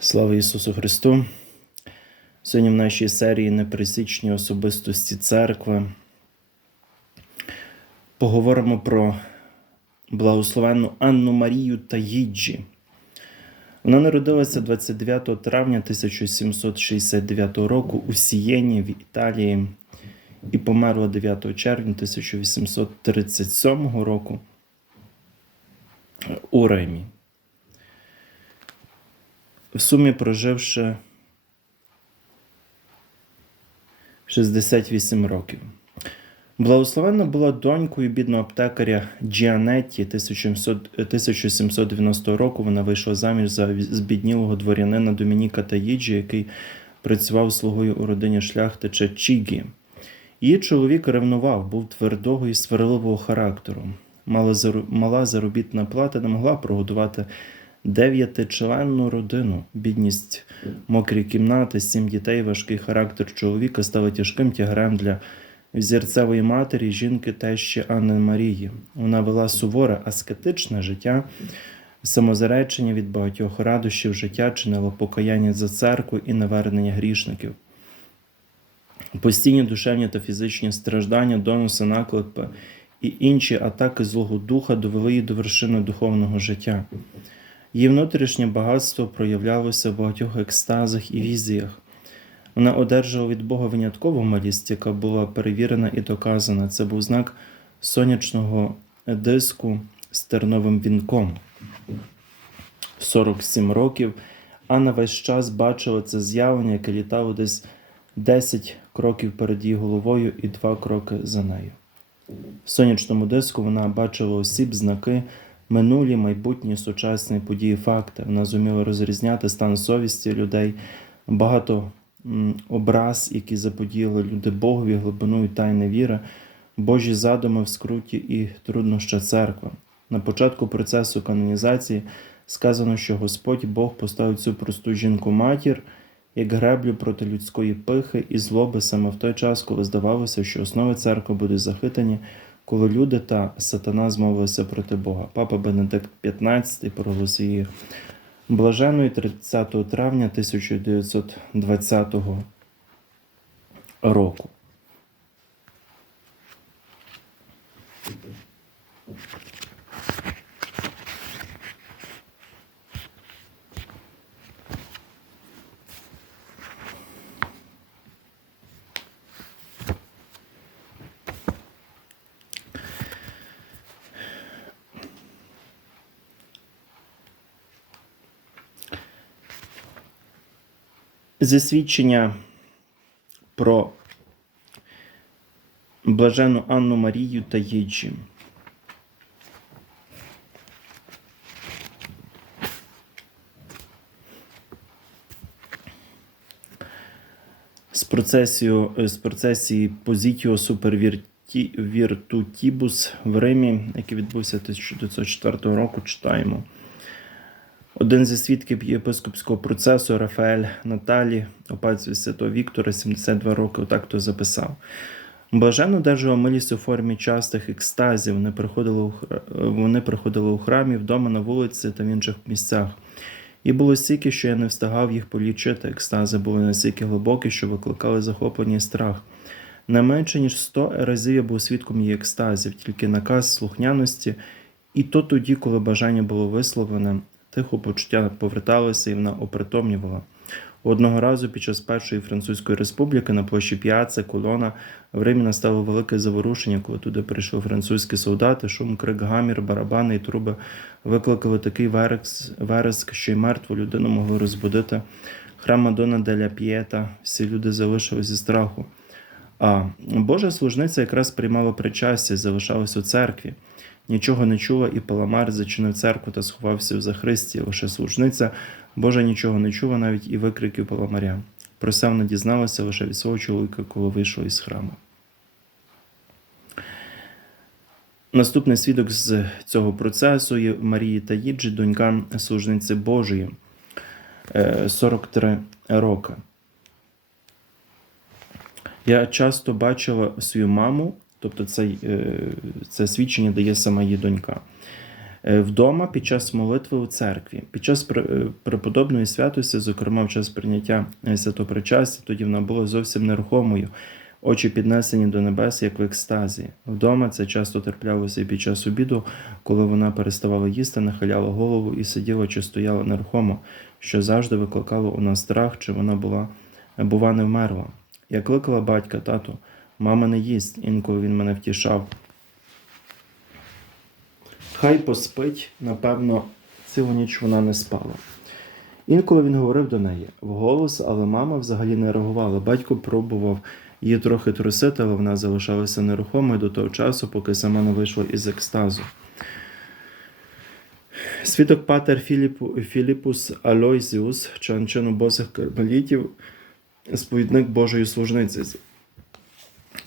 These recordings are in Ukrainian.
Слава Ісусу Христу! Сьогодні в нашій серії Неприсічні особистості церкви поговоримо про благословенну Анну Марію Таїджі. Вона народилася 29 травня 1769 року у Сієні в Італії і померла 9 червня 1837 року у Римі. В сумі проживши 68 років. Благословенна була донькою бідного аптекаря Джіанетті 1790 року. Вона вийшла заміж за збіднілого дворянина Домініка Таїджі, який працював слугою у родині шляхтича Чігі. Її чоловік ревнував, був твердого і сварливого характеру. Мала заробітна плата не могла прогодувати дев'ятичленну родину. Бідність, мокрі кімнати, сім дітей, важкий характер чоловіка стали тяжким тягарем для взірцевої матері, жінки тещі Анни Марії. Вона вела суворе, аскетичне життя, самозаречення від багатьох радощів життя, чинила покаяння за церкву і навернення грішників. Постійні душевні та фізичні страждання, доноси, наклепи і інші атаки Злого Духа довели її до вершини духовного життя. Її внутрішнє багатство проявлялося в багатьох екстазах і візіях. Вона одержала від Бога виняткову малість, яка була перевірена і доказана. Це був знак сонячного диску з терновим вінком. 47 років Анна весь час бачила це з'явлення, яке літало десь 10 кроків перед її головою і 2 кроки за нею. В сонячному диску вона бачила осіб, знаки минулі, майбутні, сучасні події, факти. Вона зуміла розрізняти стан совісті людей, багато образ, які заподіяли люди Богові, глибину і тайни віри, Божі задуми в скруті і трудноща церкви. На початку процесу канонізації сказано, що Господь Бог поставив цю просту жінку матір як греблю проти людської пихи і злоби саме в той час, коли здавалося, що основи церкви будуть захитані коли люди та сатана змовилися проти Бога. Папа Бенедикт XV проголосив блаженою 30 травня 1920 року. Засвідчення про блажену Анну Марію та Єджі. З процесію, з процесії Позітіо Супервіртутібус в Римі, який відбувся 1904 року, читаємо. Один зі свідків єпископського процесу Рафаель Наталі, опацію Святого Віктора, 72 роки, отак то записав. Блаженно одержував милість у формі частих екстазів. Вони приходили вони приходили у храмі, вдома на вулиці та в інших місцях. І було стільки, що я не встигав їх полічити. Екстази були настільки глибокі, що викликали захоплення і страх. Не менше ніж сто разів я був свідком її екстазів, тільки наказ слухняності, і то тоді, коли бажання було висловлене, Тихо почуття поверталося і вона опритомнювала. Одного разу під час Першої Французької республіки на площі Піаце Колона в Римі настало велике заворушення, коли туди прийшли французькі солдати, шум, крик, гамір, барабани і труби викликали такий вереск, що й мертву людину могли розбудити. Храм Мадонна деля П'єта, всі люди залишили зі страху. А Божа служниця якраз приймала причастя і залишалась у церкві. Нічого не чула, і Паламар зачинив церкву та сховався в захристі. Лише служниця Божа нічого не чула, навіть і викриків Паламаря. Про це вона дізналася лише від свого чоловіка, коли вийшов із храму. Наступний свідок з цього процесу є Марії Таїджі, донька служниці Божої 43 роки. Я часто бачила свою маму Тобто це, це свідчення дає сама її донька. Е, Вдома під час молитви у церкві, під час е, преподобної святості, зокрема в час прийняття е, святопричастя, тоді вона була зовсім нерухомою, очі піднесені до небес, як в екстазі. Вдома це часто терплялося і під час обіду, коли вона переставала їсти, нахиляла голову і сиділа чи стояла нерухомо, що завжди викликало у нас страх, чи вона була, бува, не вмерла. Я кликала батька, тату, мама не їсть, інколи він мене втішав. Хай поспить, напевно, цілу ніч вона не спала. Інколи він говорив до неї вголос, але мама взагалі не реагувала. Батько пробував її трохи трусити, але вона залишалася нерухомою до того часу, поки сама не вийшла із екстазу. Свідок Патер Філіпу, Філіпус Алойзіус, чанчин босих кармелітів, сповідник Божої служниці.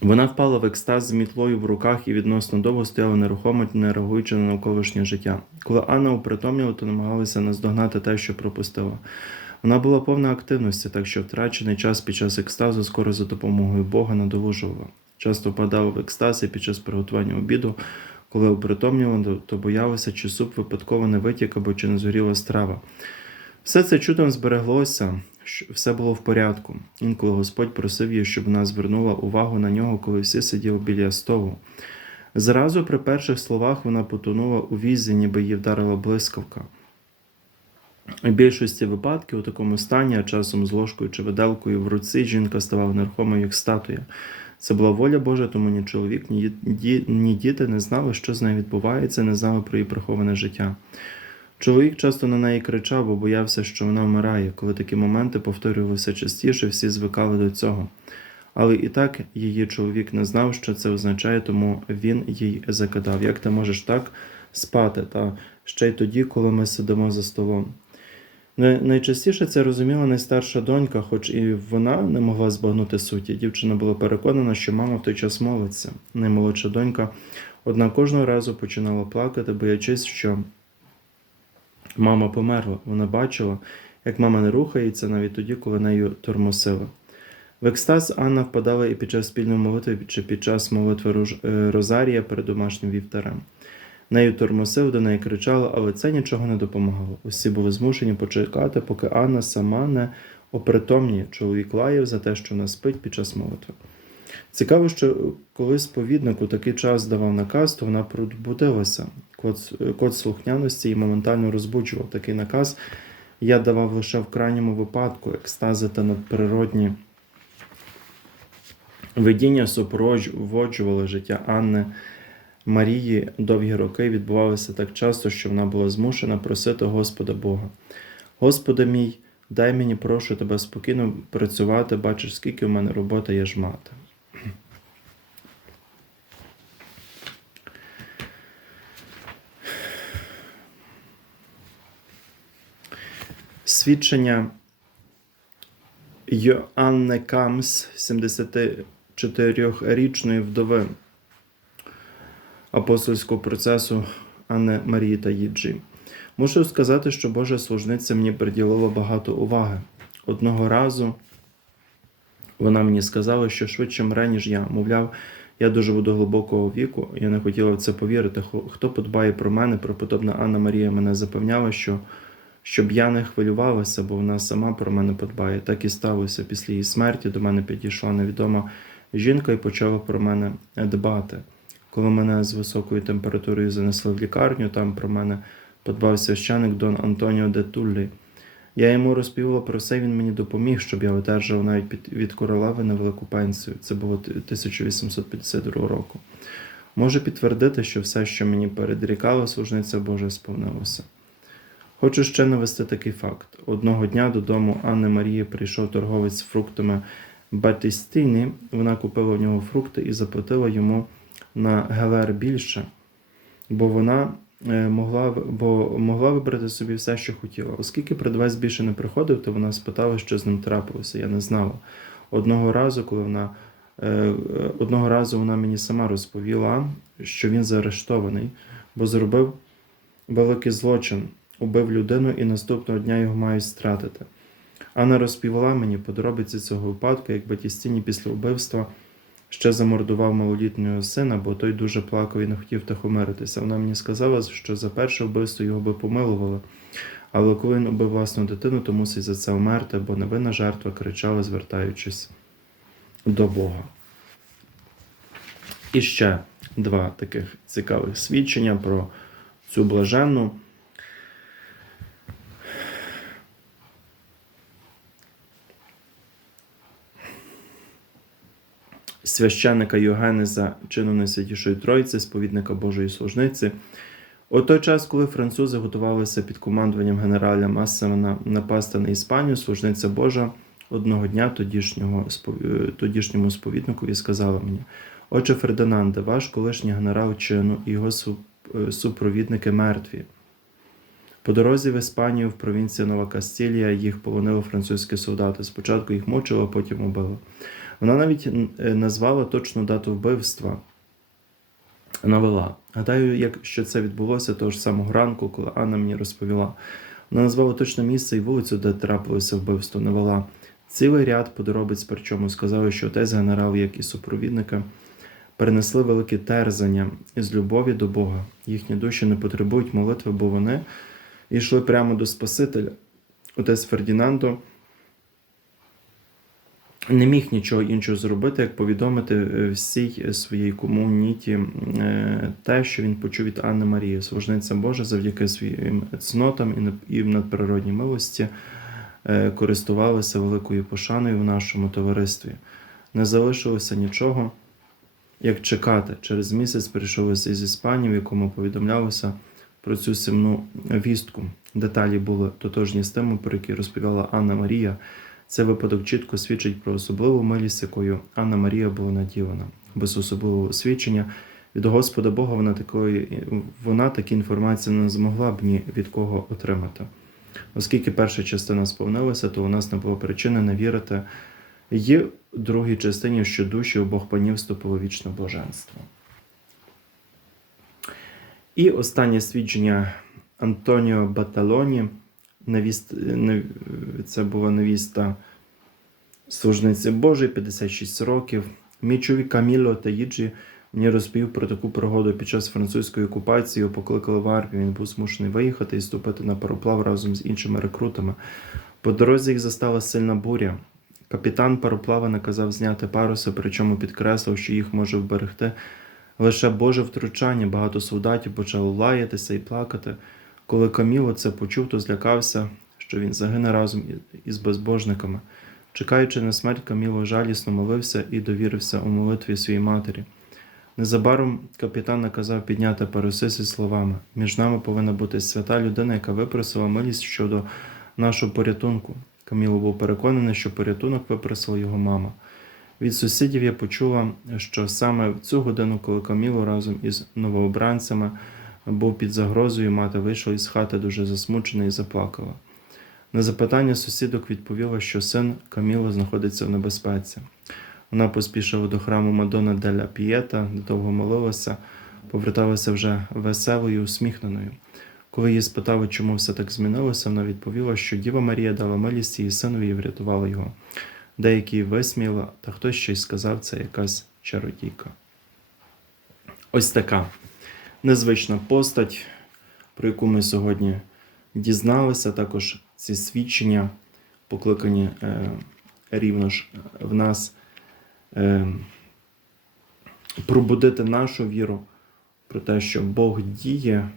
Вона впала в екстаз з мітлою в руках і відносно довго стояла нерухомо, не реагуючи на навколишнє життя. Коли Анна упритомніла, то намагалася наздогнати те, що пропустила. Вона була повна активності, так що втрачений час під час екстазу скоро за допомогою Бога надолужувала. Часто впадала в екстаз і під час приготування обіду, коли упритомнювала, то боялася, чи суп випадково не витік або чи не згоріла страва. Все це чудом збереглося, все було в порядку. Інколи Господь просив її, щоб вона звернула увагу на нього, коли всі сиділи біля столу. Зразу при перших словах вона потонула у візі, ніби її вдарила блискавка. У більшості випадків у такому стані, а часом з ложкою чи виделкою в руці, жінка ставала нерухомою, як статуя. Це була воля Божа, тому ні чоловік, ні, ді- ні діти не знали, що з нею відбувається, не знали про її приховане життя. Чоловік часто на неї кричав, бо боявся, що вона вмирає. Коли такі моменти повторювалися частіше, всі звикали до цього. Але і так її чоловік не знав, що це означає, тому він їй закидав. Як ти можеш так спати? Та ще й тоді, коли ми сидимо за столом. Найчастіше це розуміла найстарша донька, хоч і вона не могла збагнути суті. Дівчина була переконана, що мама в той час молиться. Наймолодша донька, однак кожного разу починала плакати, боячись, що мама померла. Вона бачила, як мама не рухається навіть тоді, коли нею тормосили. В екстаз Анна впадала і під час спільної молитви, чи під час молитви е, Розарія перед домашнім вівтарем. Нею тормосив, до неї кричала, але це нічого не допомагало. Усі були змушені почекати, поки Анна сама не опритомніє. Чоловік лаяв за те, що вона спить під час молитви. Цікаво, що коли сповідник у такий час давав наказ, то вона пробудилася. Код, код слухняності її моментально розбуджував. Такий наказ я давав лише в крайньому випадку екстази та надприродні видіння супроводжували життя Анни. Марії довгі роки відбувалося так часто, що вона була змушена просити Господа Бога. Господи мій, дай мені, прошу тебе спокійно працювати, бачиш, скільки в мене роботи є жмати. Свідчення Йоанни Камс, 74-річної вдови апостольського процесу Анни Марії та Їджі. Мушу сказати, що Божа служниця мені приділила багато уваги. Одного разу вона мені сказала, що швидше мре, ніж я. Мовляв, я доживу до глибокого віку, я не хотіла в це повірити. Хто подбає про мене, преподобна Анна Марія мене запевняла, що щоб я не хвилювалася, бо вона сама про мене подбає. Так і сталося. Після її смерті до мене підійшла невідома жінка і почала про мене дбати. Коли мене з високою температурою занесли в лікарню, там про мене подбав священик Дон Антоніо де Туллі. Я йому розповіла про все, він мені допоміг, щоб я одержав навіть під, від королеви невелику пенсію. Це було 1852 року. Можу підтвердити, що все, що мені передрікала служниця Божа, сповнилося. Хочу ще навести такий факт. Одного дня додому Анни Марії прийшов торговець з фруктами Батистіні. Вона купила в нього фрукти і заплатила йому на гелер більше, бо вона е, могла, бо могла вибрати собі все, що хотіла. Оскільки продавець більше не приходив, то вона спитала, що з ним трапилося. Я не знала. Одного разу, коли вона е, е, одного разу вона мені сама розповіла, що він заарештований, бо зробив великий злочин, убив людину і наступного дня його мають стратити. Анна розповіла мені подробиці цього випадку, як Батістіні після вбивства ще замордував малолітнього сина, бо той дуже плакав і не хотів тихомиритися. Вона мені сказала, що за перше вбивство його би помилували. Але коли він убив власну дитину, то мусить за це вмерти, бо невинна жертва кричала, звертаючись до Бога. І ще два таких цікавих свідчення про цю блаженну. Священника Йогенеза, чину Найсвятішої Тройці, сповідника Божої служниці. У той час, коли французи готувалися під командуванням генераля Массена напасти на Іспанію, служниця Божа одного дня тодішнього, е, тодішньому сповідникові сказала мені: Отче Фердинанде, ваш колишній генерал чину і його е, супровідники мертві. По дорозі в Іспанію в провінції Нова Кастілія їх полонили французькі солдати. Спочатку їх мучили, потім убили. Вона навіть е, назвала точну дату вбивства. Навела. Гадаю, як що це відбулося того ж самого ранку, коли Анна мені розповіла. Вона назвала точне місце і вулицю, де трапилося вбивство. Навела цілий ряд подробиць, причому сказали, що отець генерал, як і супровідника, перенесли великі терзання із любові до Бога. Їхні душі не потребують молитви, бо вони йшли прямо до Спасителя. Отець Фердінандо не міг нічого іншого зробити, як повідомити е, всій своїй комуніті е, те, що він почув від Анни Марії, служниця Божа, завдяки своїм цнотам і надприродній милості е, користувалися великою пошаною в нашому товаристві. Не залишилося нічого, як чекати. Через місяць прийшов із Іспанії, в якому повідомлялося про цю сумну вістку. Деталі були тотожні з тими, про які розповіла Анна Марія. Цей випадок чітко свідчить про особливу милість, якою Анна Марія була наділена. Без особливого свідчення від Господа Бога вона такої вона такі інформації не змогла б ні від кого отримати. Оскільки перша частина сповнилася, то у нас не було причини не вірити в другій частині, що душі обох панів вступило вічне блаженство. І останнє свідчення Антоніо Баталоні. Невіст, не- це була невіста служниці Божої, 56 років. Мій чоловік Каміло Таїджі мені розповів про таку пригоду під час французької окупації. Його покликали в армію. Він був змушений виїхати і ступити на пароплав разом з іншими рекрутами. По дорозі їх застала сильна буря. Капітан пароплава наказав зняти паруси, причому підкреслив, що їх може вберегти лише Боже втручання. Багато солдатів почало лаятися і плакати. Коли Каміло це почув, то злякався, що він загине разом із безбожниками. Чекаючи на смерть, Каміло жалісно молився і довірився у молитві своїй матері. Незабаром капітан наказав підняти паруси словами: між нами повинна бути свята людина, яка випросила милість щодо нашого порятунку. Каміло був переконаний, що порятунок випросила його мама. Від сусідів я почула, що саме в цю годину, коли Каміло разом із новообранцями був під загрозою, мати вийшла із хати дуже засмучена і заплакала. На запитання сусідок відповіла, що син Каміло знаходиться в небезпеці. Вона поспішила до храму Мадонна деля Пієта, довго молилася, поверталася вже веселою, усміхненою. Коли її спитали, чому все так змінилося, вона відповіла, що Діва Марія дала милість її синові і врятувала його. Деякі її висміяли, та хтось й сказав, це якась чародійка. Ось така незвична постать, про яку ми сьогодні дізналися. Також ці свідчення покликані е, рівно ж в нас е, пробудити нашу віру про те, що Бог діє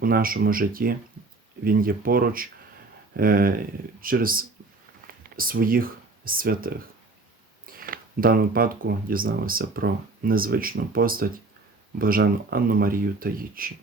у нашому житті, Він є поруч е, через своїх святих. В даному випадку дізналися про незвичну постать блажену Анну Марію Таїчі.